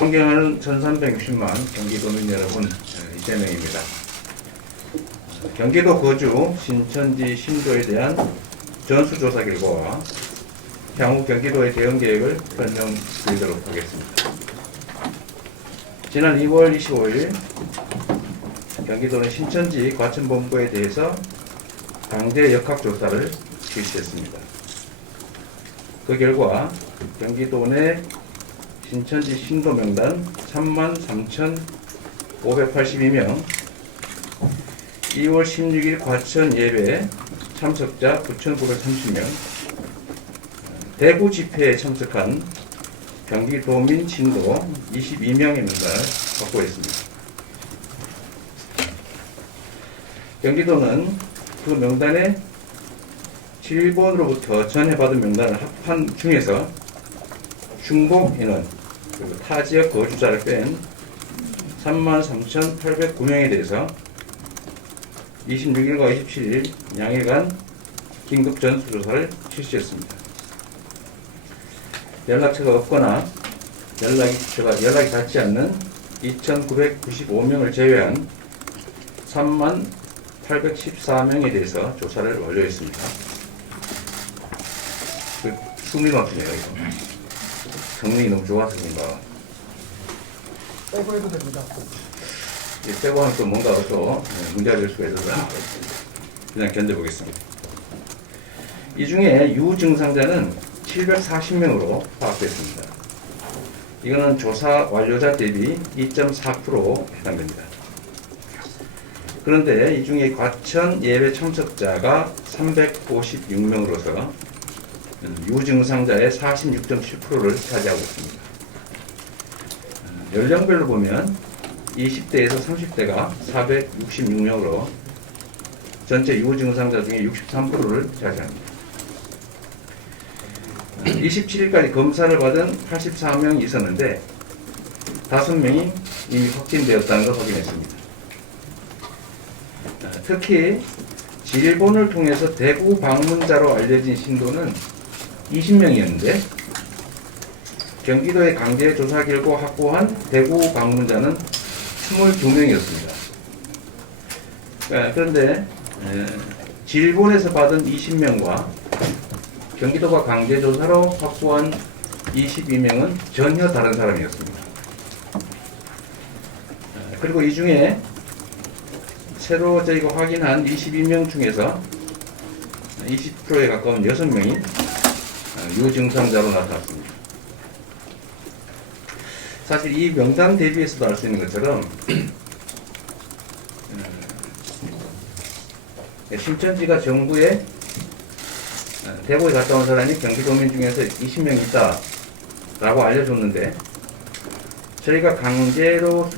존경하는 1360만 경기도민 여러분, 이재명입니다. 경기도 거주 신천지 신도에 대한 전수조사 결과와 향후 경기도의 대응 계획을 설명드리도록 하겠습니다. 지난 2월 25일 경기도는 신천지 과천본부에 대해서 강제 역학조사를 실시했습니다. 그 결과 경기도 내 신천지 신도 명단 33,582명, 2월 16일 과천 예배 참석자 9,930명, 대구 집회에 참석한 경기도민 신도 22명의 명단을 확보했습니다. 경기도는 그 명단에 7번으로부터 전해받은 명단을 합한 중에서 중복 인원, 그리고 타 지역 거주자를 뺀 33,809명에 대해서 26일과 27일 양일간 긴급 전수조사를 실시했습니다. 연락처가 없거나 연락이 닿지 않는 2,995명을 제외한 30,814명에 대해서 조사를 완료했습니다. 숨이 막히네요, 이거. 성능이 너무 좋아서 그런가. 빼고 해도 됩니다. 빼고 하면 또 뭔가 또 문제가 될 수가 있어서 그냥 견뎌보겠습니다. 이 중에 유증상자는 740명으로 파악됐습니다. 이거는 조사 완료자 대비 2.4% 해당됩니다. 그런데 이 중에 과천 예배 참석자가 356명으로서 유증상자의 46.7%를 차지하고 있습니다. 연령별로 보면 20대에서 30대가 466명으로 전체 유증상자 중에 63%를 차지합니다. 27일까지 검사를 받은 84명이 있었는데 5명이 이미 확진되었다는 걸 확인했습니다. 특히 질본을 통해서 대구 방문자로 알려진 신도는 20명이었는데 경기도의 강제 조사 결과 확보한 대구 방문자는 22명이었습니다. 그런데 질본에서 받은 20명과 경기도가 강제 조사로 확보한 22명은 전혀 다른 사람이었습니다. 그리고 이 중에 새로 저희가 확인한 22명 중에서 20%에 가까운 6명이 유증상자로 나타났습니다. 사실 이 명단 대비해서도 알 수 있는 것처럼 신천지가 정부에 대구에 갔다 온 사람이 경기도민 중에서 20명 있다라고 알려줬는데 저희가 강제로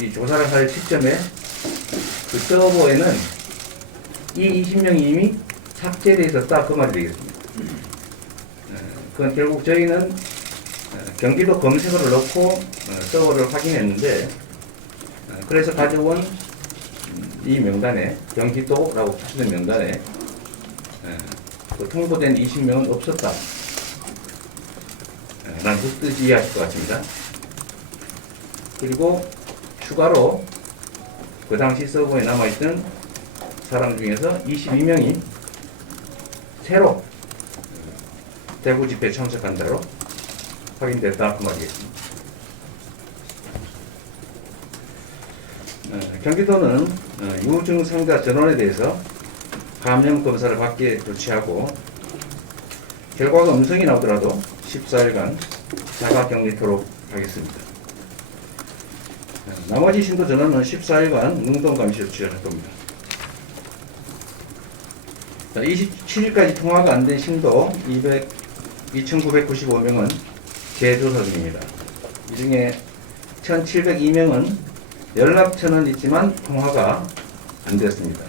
이 조사를 할 시점에 그 서버에는 이 20명이 이미 삭제되어 있었다, 그 말이 되겠습니다. 그건 결국 저희는 경기도 검색어를 넣고 서버를 확인했는데 그래서 가져온 이 명단에 경기도라고 표시된 명단에 그 통보된 20명은 없었다 라는 뜻 이해하실 것 같습니다. 그리고 추가로 그 당시 서버에 남아있던 사람 중에서 22명이 새로 대구 집회에 참석한 자로 확인됐다, 그 말이겠습니다. 경기도는 유증상자 전원에 대해서 감염 검사를 받게 조치하고 결과가 음성이 나오더라도 14일간 자가격리토록 하겠습니다. 나머지 신도 전원은 14일간 능동감시 조치를 할 겁니다. 27일까지 통화가 안 된 신도 2,995명은 재조사 중입니다. 이 중에 1,702명은 연락처는 있지만 통화가 안 됐습니다.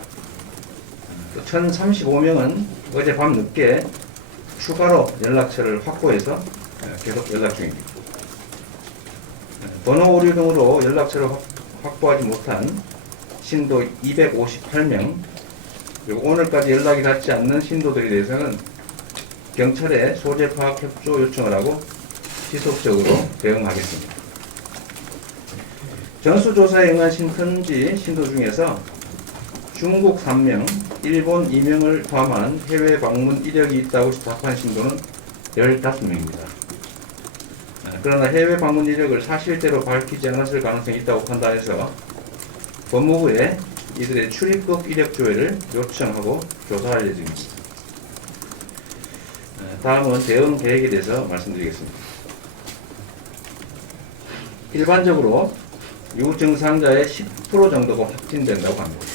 또 1,035명은 어제 밤 늦게 추가로 연락처를 확보해서 계속 연락 중입니다. 번호 오류 등으로 연락처를 확보하지 못한 신도 258명, 그리고 오늘까지 연락이 닿지 않는 신도들에 대해서는 경찰에 소재 파악 협조 요청을 하고 지속적으로 대응하겠습니다. 전수조사에 응한 신천지 신도 중에서 중국 3명, 일본 2명을 포함한 해외 방문 이력이 있다고 답한 신도는 15명입니다. 그러나 해외 방문 이력을 사실대로 밝히지 않았을 가능성이 있다고 판단해서 법무부에 이들의 출입국 이력 조회를 요청하고 조사할 예정입니다. 다음은 대응 계획에 대해서 말씀드리겠습니다. 일반적으로 유증상자의 10% 정도가 확진된다고 합니다.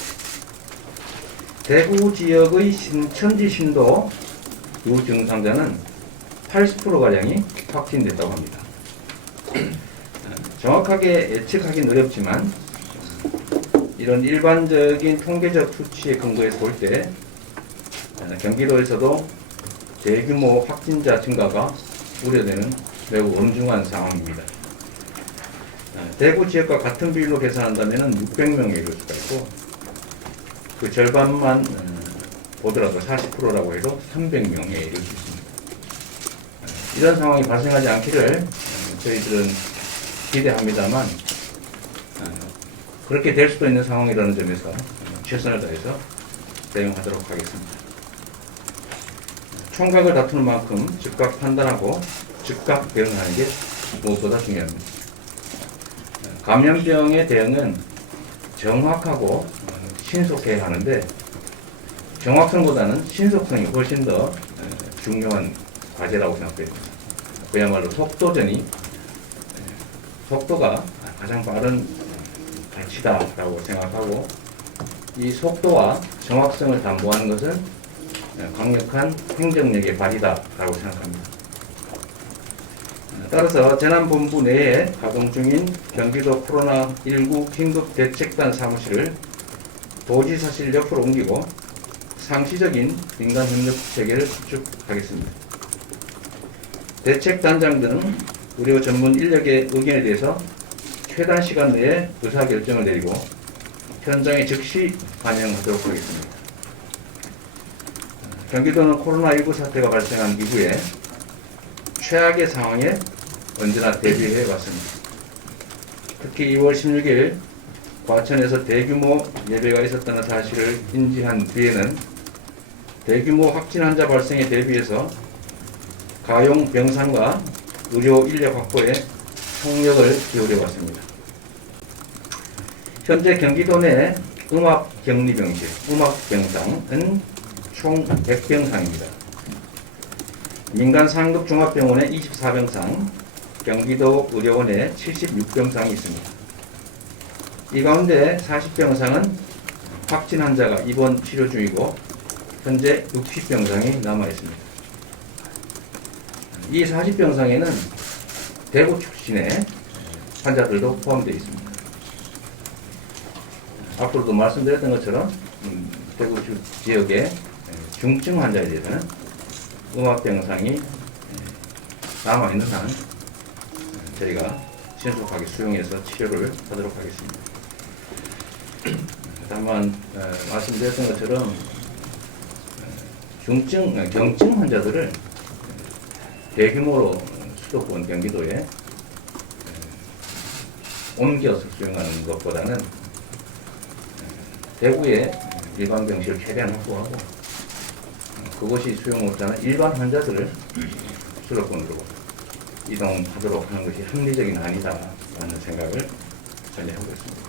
대구 지역의 신천지 신도 유증상자는 80%가량이 확진됐다고 합니다. 정확하게 예측하기는 어렵지만 이런 일반적인 통계적 수치에 근거해서 볼 때 경기도에서도 대규모 확진자 증가가 우려되는 매우 엄중한 상황입니다. 대구 지역과 같은 비율로 계산한다면 600명에 이를 수가 있고 그 절반만 보더라도 40%라고 해도 300명에 이를 수 있습니다. 이런 상황이 발생하지 않기를 저희들은 기대합니다만 그렇게 될 수도 있는 상황이라는 점에서 최선을 다해서 대응하도록 하겠습니다. 총각을 다투는 만큼 즉각 판단하고 즉각 대응하는 게 무엇보다 중요합니다. 감염병의 대응은 정확하고 신속해야 하는데 정확성보다는 신속성이 훨씬 더 중요한 과제라고 생각됩니다. 그야말로 속도가 가장 빠른 가치다라고 생각하고 이 속도와 정확성을 담보하는 것은 강력한 행정력의 발휘다라고 생각합니다. 따라서 재난본부 내에 가동 중인 경기도 코로나19 긴급대책단 사무실을 도지사실 옆으로 옮기고 상시적인 민간협력 체계를 구축하겠습니다. 대책단장들은 의료 전문 인력의 의견에 대해서 최단 시간 내에 의사결정을 내리고 현장에 즉시 반영하도록 하겠습니다. 경기도는 코로나19 사태가 발생한 이후에 최악의 상황에 언제나 대비해 왔습니다. 특히 2월 16일 과천에서 대규모 예배가 있었다는 사실을 인지한 뒤에는 대규모 확진 환자 발생에 대비해서 가용 병상과 의료 인력 확보에 총력을 기울여 왔습니다. 현재 경기도 내 음압격리병실, 음압병상은 총 100병상입니다. 민간 상급 종합병원에 24병상, 경기도 의료원에 76병상이 있습니다. 이 가운데 40병상은 확진 환자가 입원 치료 중이고 현재 60병상이 남아 있습니다. 이 40병상에는 대구 출신의 환자들도 포함되어 있습니다. 앞으로도 말씀드렸던 것처럼 대구 지역의 중증 환자에 대해서는 음압병상이 남아있는 한 저희가 신속하게 수용해서 치료를 하도록 하겠습니다. 다만 말씀드렸던 것처럼 경증 환자들을 대규모로 수도권 경기도에 옮겨서 수용하는 것보다는 대구에 일반 병실을 최대한 확보하고 그것이 수용 못하는 일반 환자들을 수도권으로 이동하도록 하는 것이 합리적인 아니다라는 생각을 전혀 하고 있습니다.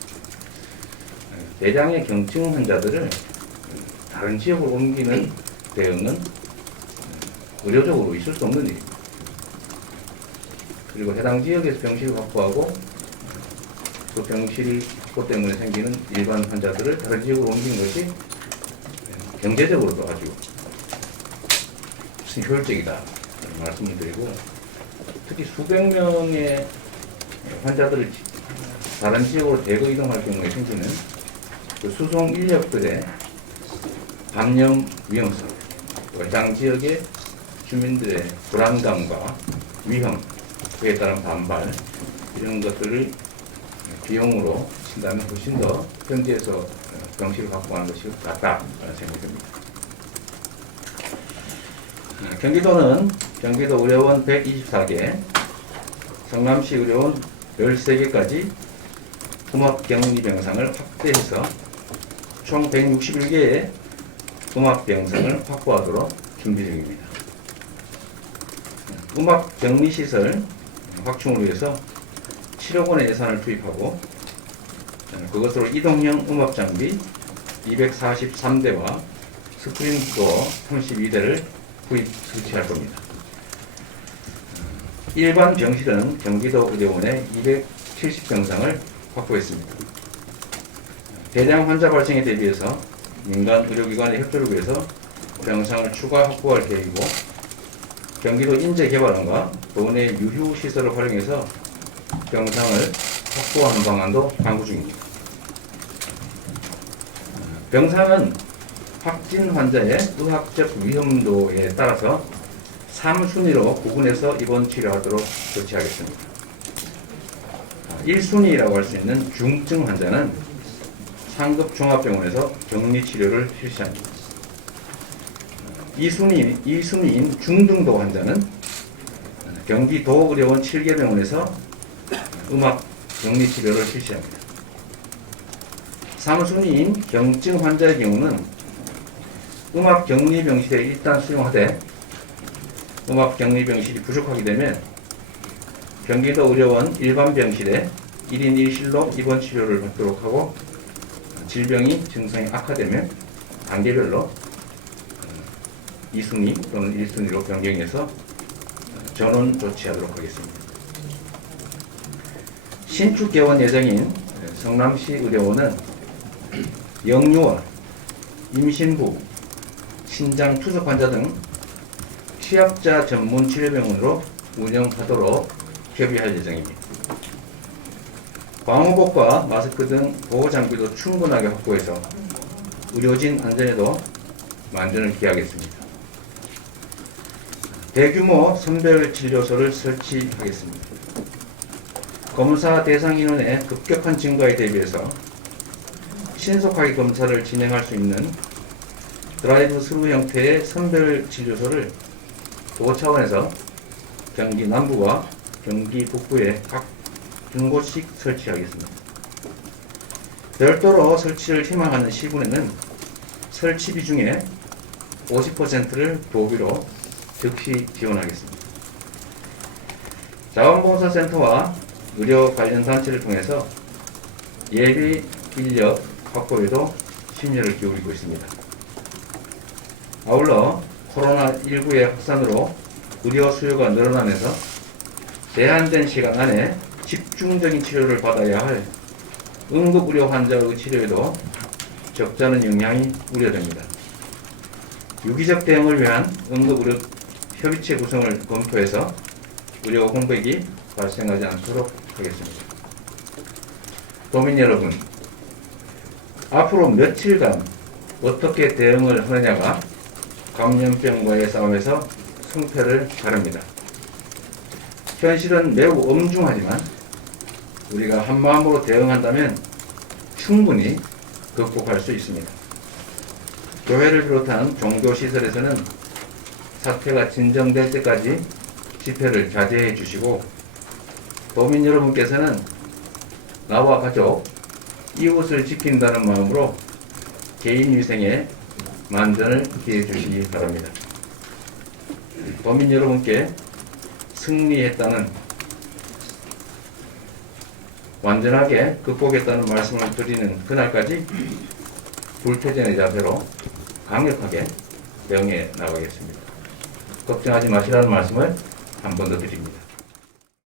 대량의 경증 환자들을 다른 지역으로 옮기는 대응은 의료적으로 있을 수 없는 일입니다. 그리고 해당 지역에서 병실을 확보하고 그 병실 확보 때문에 생기는 일반 환자들을 다른 지역으로 옮기는 것이 경제적으로도 아주 효율적이다 말씀을 드리고 특히 수백 명의 환자들을 다른 지역으로 대거 이동할 경우에 생기는 그 수송 인력들의 감염 위험성, 또 해당 지역의 주민들의 불안감과 위험, 그에 따른 반발 이런 것들을 비용으로 친다면 훨씬 더 현지에서 병실을 확보하는 것이 낫다라는 생각이 듭니다. 경기도는 경기도 의료원 124개, 성남시 의료원 13개까지 음압격리병상을 확대해서 총 161개의 음압병상을 확보하도록 준비 중입니다. 음압격리시설 확충을 위해서 7억 원의 예산을 투입하고 그것으로 이동형 음압장비 243대와 스크린도어 32대를 구입 설치할 겁니다. 일반 병실은 경기도 의료원에 270병상을 확보했습니다. 대량 환자 발생에 대비해서 민간 의료기관의 협조를 위해서 병상을 추가 확보할 계획이고 경기도 인재개발원과 도내 유휴시설을 활용해서 병상을 확보하는 방안도 강구 중입니다. 병상은 확진 환자의 의학적 위험도에 따라서 3순위로 구분해서 입원 치료하도록 조치하겠습니다. 1순위라고 할 수 있는 중증 환자는 상급 종합병원에서 격리 치료를 실시합니다. 2순위인 중등도 환자는 경기도의료원 7개 병원에서 음압 격리 치료를 실시합니다. 3순위인 경증 환자의 경우는 음압 격리 병실에 일단 수용하되 음압 격리 병실이 부족하게 되면 경기도 의료원 일반 병실에 1인 1실로 입원 치료를 받도록 하고 질병이 증상이 악화되면 단계별로 2순위 또는 1순위로 변경해서 전원 조치하도록 하겠습니다. 신축 개원 예정인 성남시 의료원은 영유아, 임신부, 신장 투석 환자 등 취약자 전문 치료병원으로 운영하도록 협의할 예정입니다. 방호복과 마스크 등 보호 장비도 충분하게 확보해서 의료진 안전에도 만전을 기하겠습니다. 대규모 선별진료소를 설치하겠습니다. 검사 대상 인원의 급격한 증가에 대비해서 신속하게 검사를 진행할 수 있는 드라이브 스루 형태의 선별진료소를 도 차원에서 경기 남부와 경기 북부에 각 2곳씩 설치하겠습니다. 별도로 설치를 희망하는 시군에는 설치비 중에 50%를 도비로 즉시 지원하겠습니다. 자원봉사센터와 의료 관련 단체를 통해서 예비 인력 확보에도 심려를 기울이고 있습니다. 아울러 코로나19의 확산으로 의료 수요가 늘어나면서 제한된 시간 안에 집중적인 치료를 받아야 할 응급의료 환자의 치료에도 적잖은 영향이 우려됩니다. 유기적 대응을 위한 응급의료 협의체 구성을 검토해서 의료 공백이 발생하지 않도록 하겠습니다. 도민 여러분, 앞으로 며칠간 어떻게 대응을 하느냐가 감염병과의 싸움에서 승패를 가릅니다. 현실은 매우 엄중하지만 우리가 한마음으로 대응한다면 충분히 극복할 수 있습니다. 교회를 비롯한 종교시설에서는 사태가 진정될 때까지 집회를 자제해 주시고 도민 여러분께서는 나와 가족, 이웃을 지킨다는 마음으로 개인 위생에 만전을 기해 주시기 바랍니다. 도민 여러분께 승리했다는, 완전하게 극복했다는 말씀을 드리는 그날까지 불태전의 자세로 강력하게 대응해 나가겠습니다. 걱정하지 마시라는 말씀을 한 번 더 드립니다.